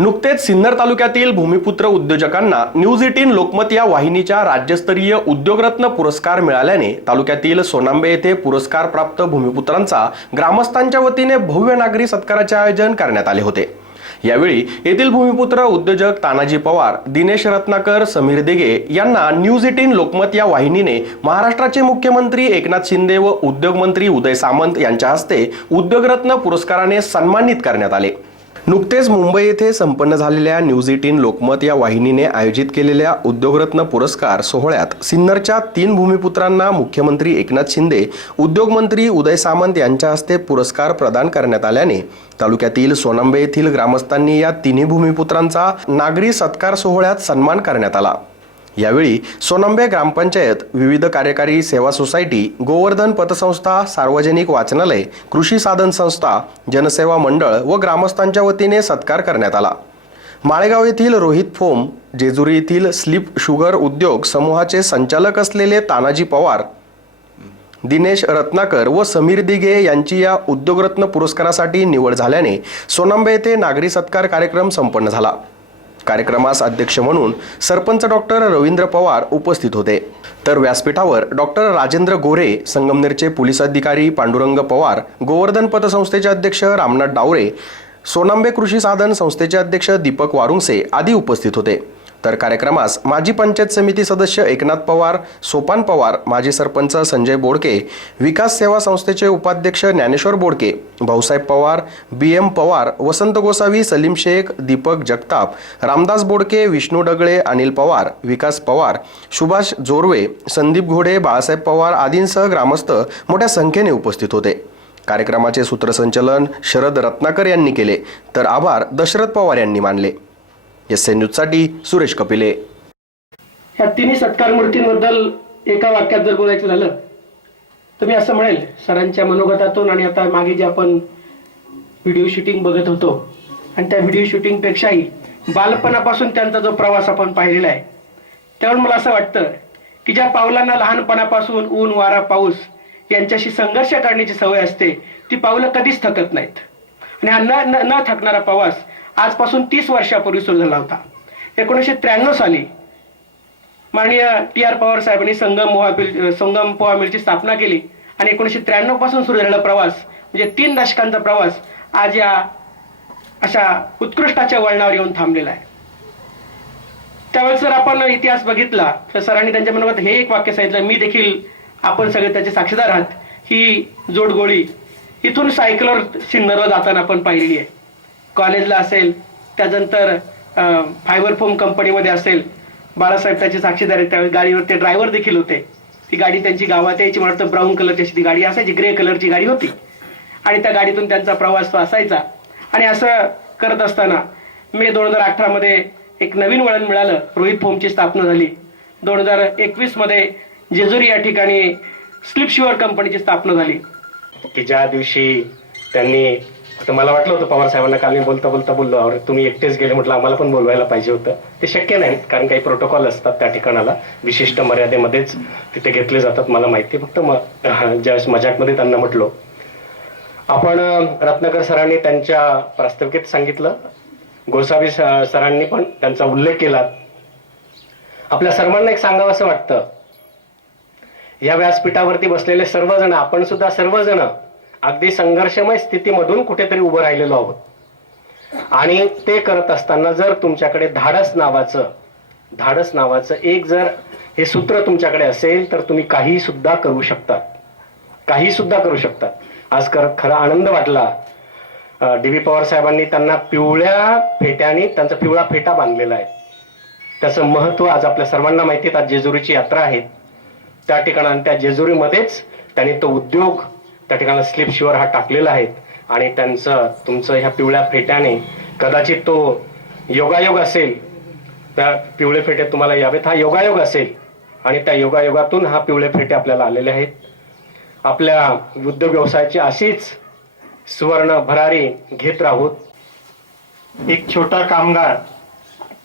नुकतेच सिन्नर तालुक्यातील भूमिपुत्र उद्योजकांना न्यूज एटीन लोकमत या वाहिनीच्या राज्यस्तरीय उद्योगरत्न पुरस्कार मिळाल्याने तालुक्यातील सोनांबे येथे पुरस्कार प्राप्त भूमिपुत्रांचा ग्रामस्थांच्या वतीने भव्य नागरी सत्काराचे आयोजन करण्यात आले होते. यावेळी येथील भूमिपुत्र उद्योजक तानाजी पवार दिनेश रत्नाकर समीर दिगे यांना न्यूज एटीन लोकमत या वाहिनीने महाराष्ट्राचे मुख्यमंत्री एकनाथ शिंदे व उद्योगमंत्री उदय सामंत यांच्या हस्ते उद्योगरत्न पुरस्काराने सन्मानित करण्यात आले. नुकतेच मुंबई येथे संपन्न झालेल्या न्यूज एटीन लोकमत या वाहिनीने आयोजित केलेल्या उद्योगरत्न पुरस्कार सोहळ्यात सिन्नरच्या तीन भूमिपुत्रांना मुख्यमंत्री एकनाथ शिंदे उद्योगमंत्री उदय सामंत यांच्या हस्ते पुरस्कार प्रदान करण्यात आल्याने तालुक्यातील सोनंबे येथील ग्रामस्थांनी या तिन्ही भूमिपुत्रांचा नागरी सत्कार सोहळ्यात सन्मान करण्यात आला. यावेळी सोनंबे ग्रामपंचायत विविध कार्यकारी सेवा सोसायटी गोवर्धन पतसंस्था सार्वजनिक वाचनालय कृषी साधन संस्था जनसेवा मंडळ व ग्रामस्थांच्या वतीने सत्कार करण्यात आला. माळेगाव येथील रोहित फोम जेजुरी येथील स्लिप शुगर उद्योग समूहाचे संचालक असलेले तानाजी पवार दिनेश रत्नाकर व समीर दिघे यांची या उद्योगरत्न पुरस्कारासाठी निवड झाल्याने सोनांबे येथे नागरी सत्कार कार्यक्रम संपन्न झाला. कार्यक्रमास अध्यक्ष म्हणून सरपंच डॉक्टर रवींद्र पवार उपस्थित होते. तर व्यासपीठावर डॉक्टर राजेंद्र गोरे संगमनेरचे पोलीस अधिकारी पांडुरंग पवार गोवर्धन पतसंस्थेचे अध्यक्ष रामनाथ डावरे सोनांबे कृषी साधन संस्थेचे अध्यक्ष दीपक वारुंसे आदी उपस्थित होते. तर कार्यक्रमास माजी पंचायत समिती सदस्य एकनाथ पवार सोपान पवार माजी सरपंच संजय बोडके विकास सेवा संस्थेचे उपाध्यक्ष ज्ञानेश्वर बोडके भाऊसाहेब पवार बी एम पवार वसंत गोसावी सलीम शेख दीपक जगताप रामदास बोडके विष्णू डगळे अनिल पवार विकास पवार सुभाष जोरवे संदीप घोडे बाळासाहेब पवार आदींसह ग्रामस्थ मोठ्या संख्येने उपस्थित होते. कार्यक्रमाचे सूत्रसंचलन शरद रत्नाकर यांनी केले. तर आभार दशरथ पवार यांनी मानले. एस एन न्यूजसाठी सुरेश कपिले. या तिन्ही सत्कार मूर्तींबद्दल एका वाक्यात जर बोलायचं झालं तर मी असं म्हणेल सरांच्या मनोगतातून आणि आता मागे जे आपण व्हिडिओ शूटिंग बघत होतो आणि त्या व्हिडिओ शूटिंगपेक्षाही बालपणापासून त्यांचा जो प्रवास आपण पाहिलेला आहे त्यामुळे मला असं वाटतं की ज्या पावलांना लहानपणापासून ऊन वारा पाऊस यांच्याशी संघर्ष करण्याची सवय असते ती पावलं कधीच थकत नाहीत. आणि हा न न- न थकणारा प्रवास आजपासून तीस वर्षापूर्वी सुरू झाला होता. एकोणीसशे त्र्याण्णव साली माननीय टी आर पवार साहेबांनी संगम मोहाबिल संगम पोहा मिलची स्थापना केली आणि एकोणीसशे त्र्याण्णवपासून सुरू झालेला प्रवास म्हणजे तीन दशकांचा प्रवास आज या अशा उत्कृष्टाच्या वळणावर येऊन थांबलेला आहे. त्यावेळेस जर आपण इतिहास बघितला तर सरांनी त्यांच्या मनोगत हे एक वाक्य सांगितलं मी देखील आपण सगळे त्याचे साक्षीदार आहात. ही जोडगोळी इथून सायकलवर सिन्नरला जाताना आपण पाहिलेली आहे. कॉलेजला असेल त्यानंतर फायबर फोम कंपनीमध्ये असेल बाळासाहेब त्याचे साक्षीदार आहेत त्यावेळी गाडीवर ते ड्रायव्हर देखील होते. ती गाडी त्यांची गावात यायची मला वाटतं ब्राऊन कलरची अशी ती गाडी असायची ग्रे कलरची गाडी होती. आणि त्या गाडीतून त्यांचा प्रवास तो असायचा. आणि असं करत असताना मे दोन हजार अठरामध्ये एक नवीन वळण मिळालं रोहित फोमची स्थापना झाली. दोन हजार एकवीसमध्ये जेजुरी या ठिकाणी स्लिप शुअर कंपनीची स्थापना झाली. की ज्या दिवशी त्यांनी तर मला वाटलं होतं पवार साहेबांना काल मी बोलता बोलता बोललो अरे तुम्ही एकटेच गेले म्हटलं आम्हाला पण बोलवायला पाहिजे होतं. ते शक्य नाही कारण काही प्रोटोकॉल असतात त्या ठिकाणाला विशिष्ट मर्यादेमध्येच तिथे घेतले जातात मला माहिती फक्त ज्यावेळेस मजाकमध्ये त्यांना म्हटलो. आपण अं, रत्नाकर सरांनी त्यांच्या प्रास्ताविकेत सांगितलं. गोसावी सरांनी पण त्यांचा उल्लेख केला. आपल्या सर्वांना एक सांगावं असं वाटतं. या व्यासपीठावरती बसलेले सर्वजण आपण सुद्धा सर्वजण अगदी संघर्षमय स्थितीमधून कुठेतरी उभं राहिलेलो आहोत. आणि ते करत असताना जर तुमच्याकडे धाडस नावाचं धाडस नावाचं एक जर हे सूत्र तुमच्याकडे असेल तर तुम्ही काही सुद्धा करू शकतात. काही सुद्धा करू शकतात. आज कर खरा आनंद वाटला. डी व्ही पवार साहेबांनी त्यांना पिवळ्या फेट्याने त्यांचा पिवळा फेटा बांधलेला आहे. त्याचं महत्त्व आज आपल्या सर्वांना माहिती आहे. आज जेजुरीची यात्रा आहे. त्या ठिकाणा त्या जेजुरीमध्येच त्यांनी तो उद्योग त्या ठिकाणी स्लिप शिवर हा टाकलेला आहे. आणि त्यांचं तुमचं ह्या पिवळ्या फेट्याने कदाचित तो योगायोग असेल त्या पिवळे फेटे तुम्हाला यावेत. हा योगायोग असेल आणि त्या योगायोगातून हा पिवळे फेटे आपल्याला आलेले आहेत. आपल्या उद्योग व्यवसायाची अशीच सुवर्ण भरारी घेत राहूत. एक छोटा कामगार.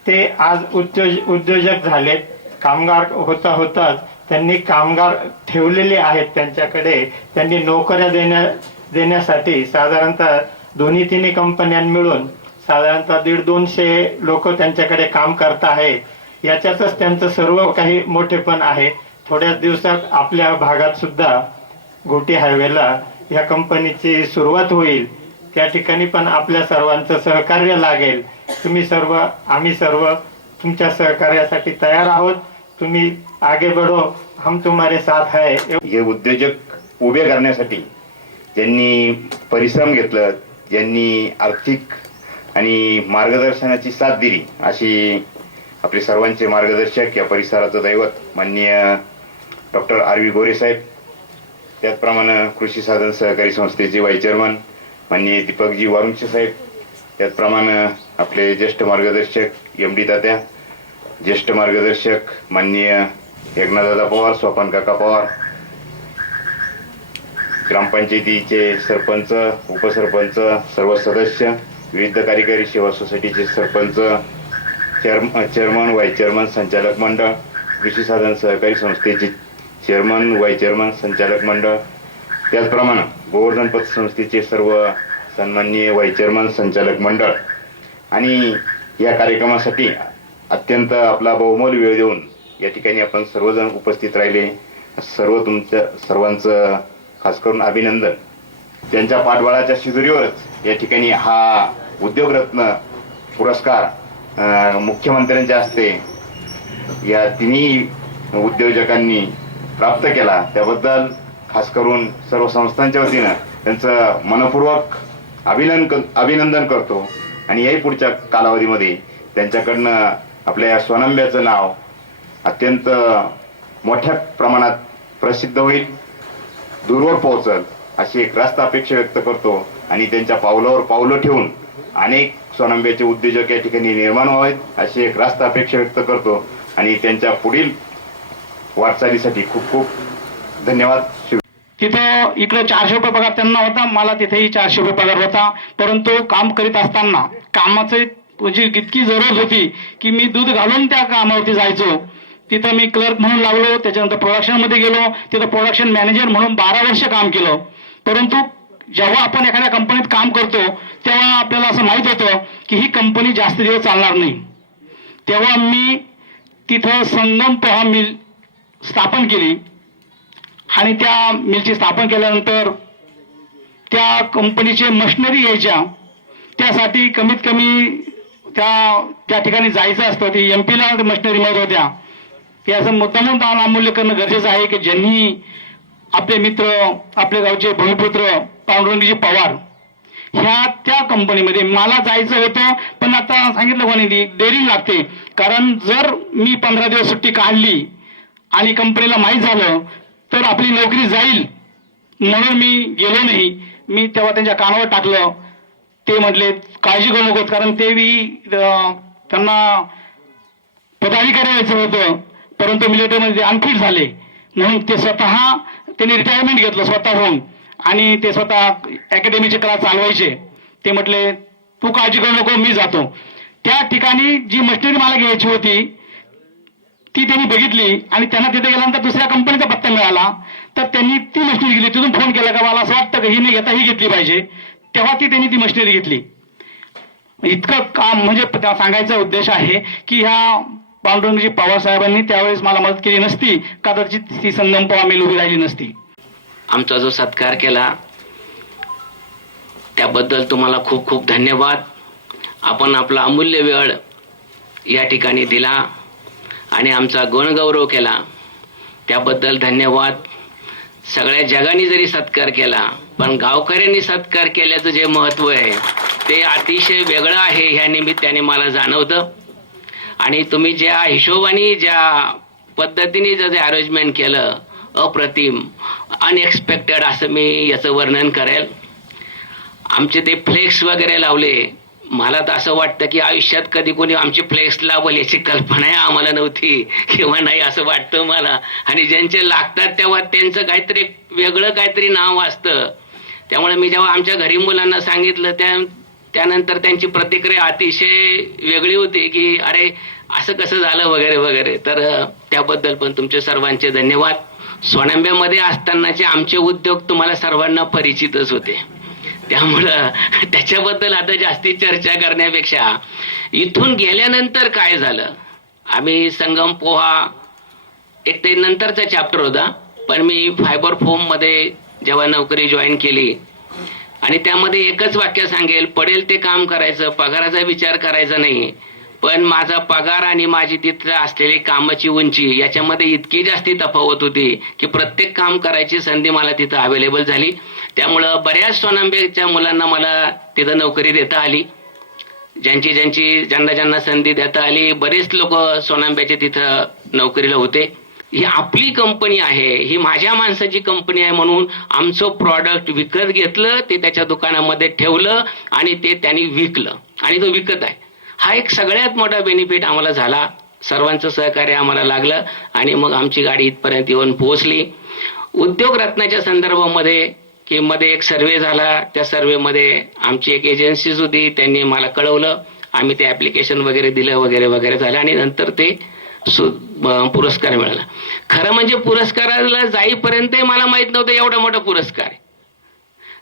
ते आज उद्योज उद्योजक झालेत. कामगार होता होताच त्यांनी कामगार ठेवलेले आहेत त्यांच्याकडे. त्यांनी नोकऱ्या देण्या देण्यासाठी साधारणतः दोन्ही तिन्ही कंपन्या मिळून साधारणतः दीड दोनशे लोक त्यांच्याकडे काम करत आहेत. याच्यातच त्यांचं सर्व काही मोठेपण आहे. थोड्याच दिवसात आपल्या भागात सुद्धा घोटी हायवेला या कंपनीची सुरुवात होईल. त्या ठिकाणी पण आपल्या सर्वांचं सहकार्य लागेल. तुम्ही सर्व आम्ही सर्व तुमच्या सहकार्यासाठी तयार आहोत. तुम्ही आगे बढो हम तुम्हारे साथ है। हे उद्योजक उभे करण्यासाठी ज्यांनी परिश्रम घेतलं ज्यांनी आर्थिक आणि मार्गदर्शनाची साथ दिली अशी आपले सर्वांचे मार्गदर्शक या परिसराचं दैवत माननीय doctor R V Gore saheb त्याचप्रमाणे कृषी साधन सहकारी संस्थेचे व्हाईस चेअरमन माननीय दीपकजी वारुंचे साहेब त्याचप्रमाणे आपले ज्येष्ठ मार्गदर्शक एम डी तात्या ज्येष्ठ मार्गदर्शक माननीय एकनाथदादा पवार स्वपन काका पवार. ग्रामपंचायतीचे सरपंच उपसरपंच सर्व सदस्य विविध कार्यकारी सेवा सोसायटीचे सरपंच चेअरम चेअरमन व्हाईस चेअरमन संचालक मंडळ कृषी साधन सहकारी संस्थेचे चेअरमन व्हाईस चेअरमन संचालक मंडळ. त्याचप्रमाणे गोवर्धन पत संस्थेचे सर्व सन्माननीय व्हाईस चेअरमन संचालक मंडळ. आणि या कार्यक्रमासाठी अत्यंत आपला बहुमोल वेळ देऊन या ठिकाणी आपण सर्वजण उपस्थित राहिले. सर्व तुमच्या सर्वांचं खास करून अभिनंदन. त्यांच्या पाठबळाच्या शिदुरीवरच या ठिकाणी हा उद्योगरत्न पुरस्कार मुख्यमंत्र्यांच्या हस्ते या तिन्ही उद्योजकांनी प्राप्त केला. त्याबद्दल खास करून सर्व संस्थांच्या वतीनं त्यांचं मनपूर्वक अभिनंदन अभिनंदन करतो. आणि याही पुढच्या कालावधीमध्ये त्यांच्याकडनं आपल्या या स्वनंब्याचं नाव अत्यंत मोठ्या प्रमाणात प्रसिद्ध होईल. दूरवर पोहोचल अशी एक रास्त अपेक्षा व्यक्त करतो आणि त्यांच्या पावलावर पावलं ठेवून अनेक स्वनंब्याचे उद्योजक या ठिकाणी निर्माण व्हावेत अशी एक रास्त अपेक्षा व्यक्त करतो. आणि त्यांच्या पुढील वाटचालीसाठी खूप खूप धन्यवाद. तिथं इकडे चारशे रुपये पगार त्यांना होता मला तिथेही चारशे रुपये पगार होता. परंतु काम करीत असताना कामाचं जी इतकी जरूरत होती की मी दूध घालून त्या कामावरती जायचो. तिथं मी क्लर्क म्हणून लागलो त्याच्यानंतर प्रोडक्शनमध्ये गेलो तिथं प्रोडक्शन मॅनेजर म्हणून बारा वर्ष काम केलं. परंतु जेव्हा आपण एखाद्या कंपनीत काम करतो तेव्हा आपल्याला असं माहीत होतं की ही कंपनी जास्त दिवस चालणार नाही. तेव्हा मी तिथं संगम पोहा मिल स्थापन केली. आणि त्या मिलची स्थापन केल्यानंतर त्या कंपनीचे मशिनरी यायच्या. त्यासाठी कमीत कमी त्या त्या ठिकाणी जायचं असतं. ती एम पीला मशिनरी मिळत होत्या. हे असं मुद्दामून दान अमूल्य करणं गरजेचं आहे की ज्यांनी आपले मित्र आपले गावचे भूमिपुत्र पांडुरंगजी पवार ह्या त्या कंपनीमध्ये मला जायचं होतं पण आता सांगितलं कोणी डेअरिंग लागते. कारण जर मी पंधरा दिवस सुट्टी काढली आणि कंपनीला माहीत झालं तर आपली नोकरी जाईल. म्हणून मी गेलो नाही. मी तेव्हा त्यांच्या कानावर टाकलं. ते म्हटले काळजी करू नकोस. कारण ते मी त्यांना पदाधिकारी व्हायचं होतं. परंतु मिलिटरीमध्ये अनफिट झाले. म्हणून ते स्वतः त्यांनी रिटायरमेंट घेतलं स्वतःहून. आणि ते स्वतः अकॅडमीचे क्लास चालवायचे. ते म्हटले तू काळजी करू नको मी जातो. त्या ठिकाणी जी मशिनरी मला घ्यायची होती ती त्यांनी बघितली आणि त्यांना तिथे गेल्यानंतर दुसऱ्या कंपनीचा पत्ता मिळाला. तर त्यांनी ती मशिनरी घेतली. तिथून फोन केला का मला असं वाटतं की ही नाही घेता ही घेतली पाहिजे. तेव्हा ती त्यांनी ती मशिनरी घेतली. इतकं काम म्हणजे सांगायचा उद्देश आहे की ह्या पांडुरंगजी पवारसाहेबांनी त्यावेळेस मला मदत केली नसती. कदाचित ती संगम आम्ही उभी राहिली नसती. आमचा जो सत्कार केला त्याबद्दल तुम्हाला खूप खूप धन्यवाद. आपण आपला अमूल्य वेळ या ठिकाणी दिला आणि आमचा गुणगौरव केला. त्याबद्दल धन्यवाद. सगळ्या जगाने जरी सत्कार केला पण गावकऱ्यांनी सत्कार केल्याचं जे महत्त्व आहे ते अतिशय वेगळं आहे ह्या निमित्ताने मला जाणवतं. आणि तुम्ही ज्या हिशोबाने ज्या पद्धतीने जे अरेंजमेंट केलं अप्रतिम अनएक्सपेक्टेड असं मी याचं वर्णन करेल. आमचे ते फ्लेक्स वगैरे लावले. मला तर असं वाटतं की आयुष्यात कधी कोणी आमचे फ्लेक्स लावल याची कल्पनाही आम्हाला नव्हती किंवा नाही असं वाटतं मला. आणि ज्यांचे लागतात तेव्हा त्यांचं काहीतरी वेगळं काहीतरी नाव असतं. त्यामुळे मी जेव्हा आमच्या घरी मुलांना सांगितलं त्या त्यानंतर त्यांची प्रतिक्रिया अतिशय वेगळी होती की अरे असं कसं झालं वगैरे वगैरे. तर त्याबद्दल पण तुमचे सर्वांचे धन्यवाद. सोनांब्यामध्ये असतानाचे आमचे उद्योग तुम्हाला सर्वांना परिचितच होते. त्यामुळं त्याच्याबद्दल आता जास्ती चर्चा करण्यापेक्षा इथून गेल्यानंतर काय झालं? आम्ही संगम पोहा एक ते नंतरचा चॅप्टर होता. पण मी फायबर फोममध्ये जेव्हा नोकरी जॉईन केली आणि त्यामध्ये एकच वाक्य सांगेल पडेल ते काम करायचं पगाराचा विचार करायचा नाही. पण माझा पगार आणि माझी तिथं असलेली कामाची उंची याच्यामध्ये इतकी जास्ती तफावत होती की प्रत्येक काम करायची संधी मला तिथं अवेलेबल झाली. त्यामुळं बऱ्याच सोनांबेच्या मुलांना मला तिथं नोकरी देता आली. ज्यांची ज्यांची ज्यांना ज्यांना संधी देता आली बरेच लोक सोनांब्याचे तिथं नोकरीला होते. ही आपली कंपनी आहे ही माझ्या माणसाची कंपनी आहे म्हणून आमचं प्रॉडक्ट विकत घेतलं ते त्याच्या दुकानामध्ये ठेवलं आणि ते त्यांनी विकलं. आणि तो विकत आहे. हा एक सगळ्यात मोठा बेनिफिट आम्हाला झाला. सर्वांचं सहकार्य आम्हाला लागलं आणि मग आमची गाडी इथपर्यंत येऊन पोहोचली. उद्योग रत्नाच्या संदर्भामध्ये की मध्ये एक सर्वे झाला. त्या सर्वेमध्ये आमची एक एजन्सीज होती त्यांनी मला कळवलं. आम्ही ते ऍप्लिकेशन वगैरे दिलं वगैरे वगैरे झालं. आणि नंतर ते पुरस्कार मिळाला. खरं म्हणजे पुरस्काराला जाईपर्यंत मला माहीत नव्हतं एवढा मोठा पुरस्कार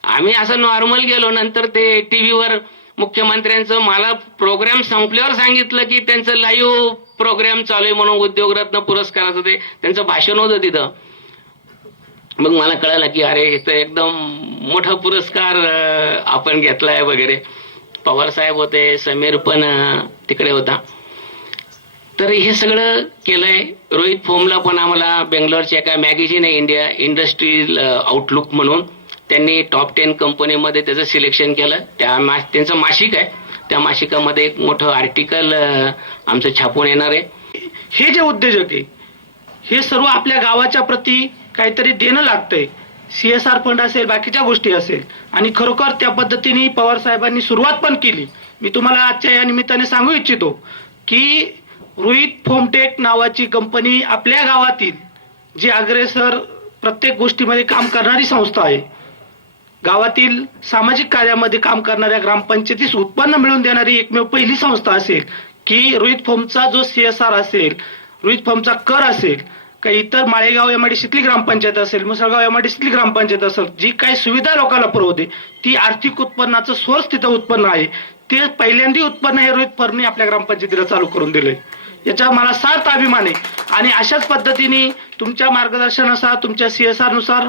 आम्ही असं नॉर्मल गेलो नंतर ते टीव्हीवर मुख्यमंत्र्यांचं मला प्रोग्राम संपल्यावर सांगितलं की त्यांचं लाईव्ह प्रोग्राम चालू आहे म्हणून उद्योगरत्न पुरस्काराचं ते त्यांचं भाषण होतं तिथं. मग मला कळालं की अरे तर एकदम मोठा पुरस्कार आपण घेतलाय वगैरे. पवार साहेब होते समीर पण तिकडे होता. तर हे सगळं केलंय. रोहित फोमला पण आम्हाला बेंगलोरच्या एका मॅगझिन आहे इंडिया इंडस्ट्री आउटलुक म्हणून. त्यांनी टॉप टेन कंपनीमध्ये त्याचं सिलेक्शन केलं. त्या मा त्यांचं मासिक आहे. त्या मासिकामध्ये एक मोठं आर्टिकल आमचं छापून येणार आहे. हे जे उद्योजक आहे हे सर्व आपल्या गावाच्या प्रती काहीतरी देणं लागतंय. सी एस आर फंड असेल बाकीच्या गोष्टी असेल. आणि खरोखर त्या पद्धतीने पवार साहेबांनी सुरुवात पण केली. मी तुम्हाला आजच्या या निमित्ताने सांगू इच्छितो की रोहित फोमटेक नावाची कंपनी आपल्या गावातील जी अग्रेसर प्रत्येक गोष्टीमध्ये काम करणारी संस्था आहे. गावातील सामाजिक कार्यामध्ये काम करणाऱ्या ग्रामपंचायतीस उत्पन्न मिळवून देणारी एकमेव पहिली संस्था असेल की रोहित फोमचा जो सी एस आर असेल रोहित फॉर्मचा कर असेल काही इतर माळेगाव एमआयडीसीतली ग्रामपंचायत असेल मुसळगाव एमआयडीसीतली ग्रामपंचायत असेल जी काही सुविधा लोकांना पुरवते ती आर्थिक उत्पन्नाचं सोर्स तिथं उत्पन्न आहे. ते पहिल्यांदा उत्पन्न हे रोहित फर्मने आपल्या ग्रामपंचायतीला चालू करून दिलंय. याचा मला सार्थ अभिमान आहे. आणि अशाच पद्धतीने तुमच्या मार्गदर्शनानुसार तुमच्या सी एस आरनुसार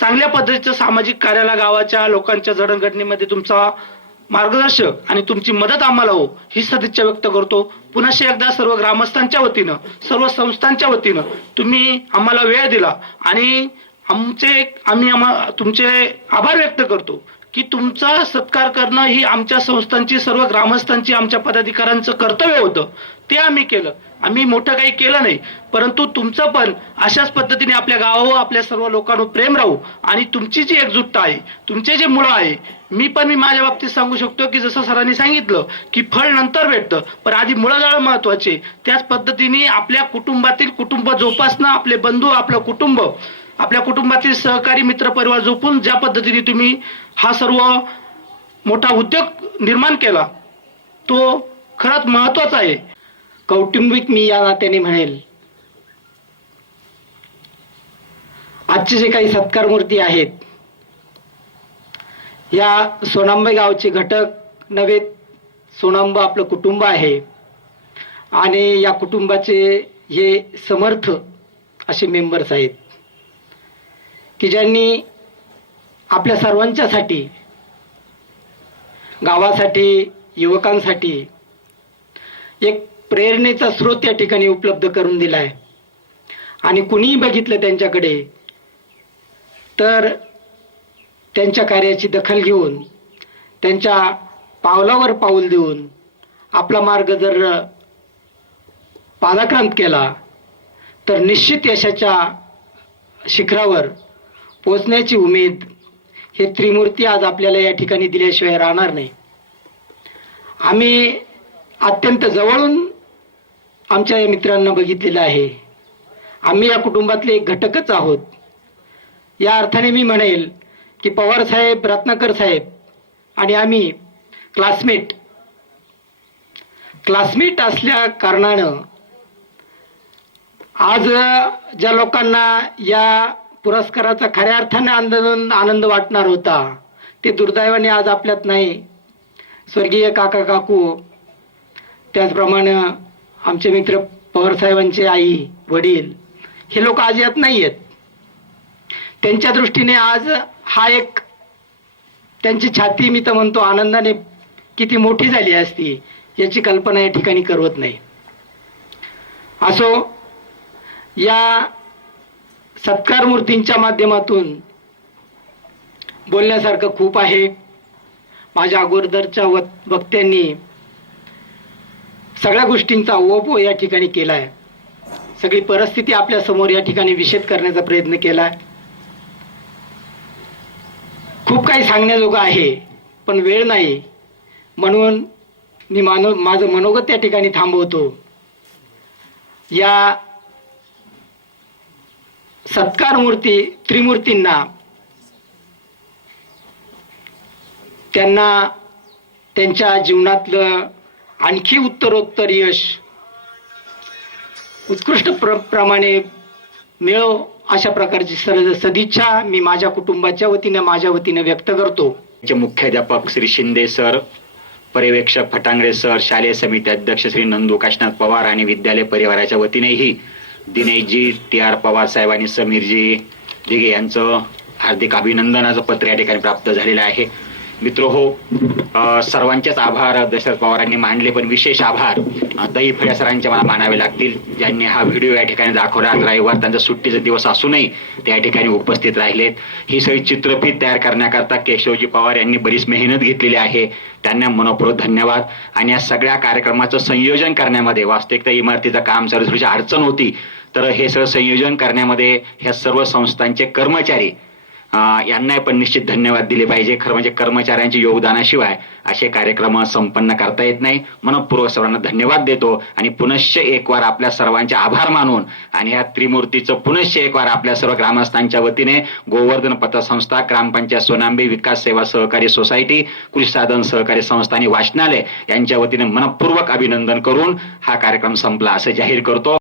चांगल्या पद्धतीचं सामाजिक कार्याला गावाच्या लोकांच्या जडणघडणीमध्ये तुमचा मार्गदर्शक आणि तुमची मदत आम्हाला हो ही सदिच्छा व्यक्त करतो. पुन्हा एकदा सर्व ग्रामस्थांच्या वतीनं सर्व संस्थांच्या वतीनं तुम्ही आम्हाला वेळ दिला आणि आमचे आम्ही आम्हा तुमचे आभार व्यक्त करतो. की तुमचा सत्कार करणं ही आमच्या संस्थांची सर्व ग्रामस्थांची आमच्या पदाधिकाऱ्यांचं कर्तव्य होतं. ते आम्ही केलं. आम्ही मोठं काही केलं नाही. परंतु तुमचं पण अशाच पद्धतीने आपल्या गावावर आपल्या सर्व लोकांवर प्रेम राहू आणि तुमची जी एकजुटता आहे तुमचे जे मुळं आहे मी पण मी माझ्या बाबतीत सांगू शकतो की जसं सरांनी सांगितलं की फळ नंतर भेटतं पण आधी मुळं जाळं महत्त्वाचे. त्याच पद्धतीने आपल्या कुटुंबातील कुटुंब जोपासणं आपले बंधू आपलं कुटुंब आपल्या कुटुंबातील सहकारी मित्र परिवार जोपून ज्या पद्धतीने तुम्ही हा सर्व मोठा उद्योग निर्माण केला तो खरंच महत्त्वाचा आहे. कौटुंबिक मी या नात्याने म्हणेल आजचे जे काही सत्कार मूर्ती आहेत या सोनांबे गावचे घटक नव्हे सोनांबा आपलं कुटुंब आहे. आणि या कुटुंबाचे हे समर्थ असे मेंबर्स आहेत. की ज्यांनी आपल्या सर्वांच्यासाठी गावासाठी युवकांसाठी एक प्रेरणेचा स्रोत या ठिकाणी उपलब्ध करून दिला आहे आणि कुणीही बघितलं त्यांच्याकडे तर त्यांच्या कार्याची दखल घेऊन त्यांच्या पावलावर पाऊल देऊन आपला मार्ग जर पादाक्रांत केला तर निश्चित यशाच्या शिखरावर पोचण्याची उमेद हे त्रिमूर्ती आज आपल्याला या ठिकाणी दिल्याशिवाय राहणार नाही. आम्ही अत्यंत जवळून आमच्या या मित्रांना बघितलेलं आहे. आम्ही या कुटुंबातले एक घटकच आहोत. या अर्थाने मी म्हणेल की पवार साहेब रत्नाकर साहेब आणि आम्ही क्लासमेट क्लासमेट असल्या कारणानं आज ज्या लोकांना या पुरस्काराचा खऱ्या अर्थाने आनंद आनंद वाटणार होता. ते दुर्दैवाने आज आपल्यात नाही. स्वर्गीय काका काकू त्याचप्रमाणे आमचे मित्र पवारसाहेबांचे आई वडील हे लोक आज यात नाही आहेत. त्यांच्या दृष्टीने आज हा एक त्यांची छाती मी तर म्हणतो आनंदाने किती मोठी झाली असती याची कल्पना या ठिकाणी करवत नाही. असो या सत्कार मूर्तींच्या माध्यमातून बोलण्यासारखं खूप आहे. माझ्या अगोदरच्या व वक्त्यांनी सगळ्या गोष्टींचा ओपो या ठिकाणी केला आहे सगळी परिस्थिती आपल्यासमोर या ठिकाणी विषेद करण्याचा प्रयत्न केला आहे खूप काही सांगण्याजोगं आहे पण वेळ नाही. म्हणून मी मानव माझं मनोगत त्या ठिकाणी थांबवतो. या सत्कार मूर्ती त्रिमूर्तींना त्यांना त्यांच्या जीवनातलं आणखी उत्तरोत्तर यश उत्कृष्ट प्र प्रमाणे मिळो अशा प्रकारची सर सदिच्छा मी माझ्या कुटुंबाच्या वतीने माझ्या वतीने व्यक्त करतो. मुख्याध्यापक श्री शिंदे सर पर्यवेक्षक फटांगडे सर शालेय समिती अध्यक्ष श्री नंदू काशनाथ पवार आणि विद्यालय परिवाराच्या वतीनेही दिनेशजी टी आर पवार साहेब आणि समीरजी दिघे यांचं हार्दिक अभिनंदनाचं पत्र या ठिकाणी प्राप्त झालेलं आहे. मित्र हो सर्वांचेच आभार. दशरथ पवारांनी मांडले पण विशेष आभार. दही फळ्या सरांचे मला मानावे लागतील. ज्यांनी हा व्हिडिओ या ठिकाणी दाखवला. आज रविवार त्यांचा सुट्टीचा दिवस असूनही ते या ठिकाणी उपस्थित राहिलेत. ही सगळी चित्रफित तयार करण्याकरता केशवजी पवार यांनी बरीच मेहनत घेतलेली आहे. त्यांना मनपूर्वक धन्यवाद. आणि या सगळ्या कार्यक्रमाचं संयोजन करण्यामध्ये वास्तविक त्या इमारतीचं काम चालू थोडीशी अडचण होती. तर हे सगळं संयोजन करण्यामध्ये ह्या सर्व संस्थांचे कर्मचारी यांनाही यांना पण निश्चित धन्यवाद दिले पाहिजे. खरं म्हणजे कर्मचाऱ्यांच्या योगदानाशिवाय असे कार्यक्रम संपन्न करता येत नाही. मनपूर्वक सर्वांना धन्यवाद देतो आणि पुनश्च एक वार आपल्या सर्वांचे आभार मानून आणि ह्या त्रिमूर्तीचं पुनश्च एक वार आपल्या सर्व ग्रामस्थांच्या वतीने गोवर्धन पतसंस्था ग्रामपंचायत सोनांबे विकास सेवा सहकारी सोसायटी कृषी साधन सहकारी संस्था आणि वाचनालय यांच्या वतीने मनपूर्वक अभिनंदन करून हा कार्यक्रम संपला. असं जाहीर करतो.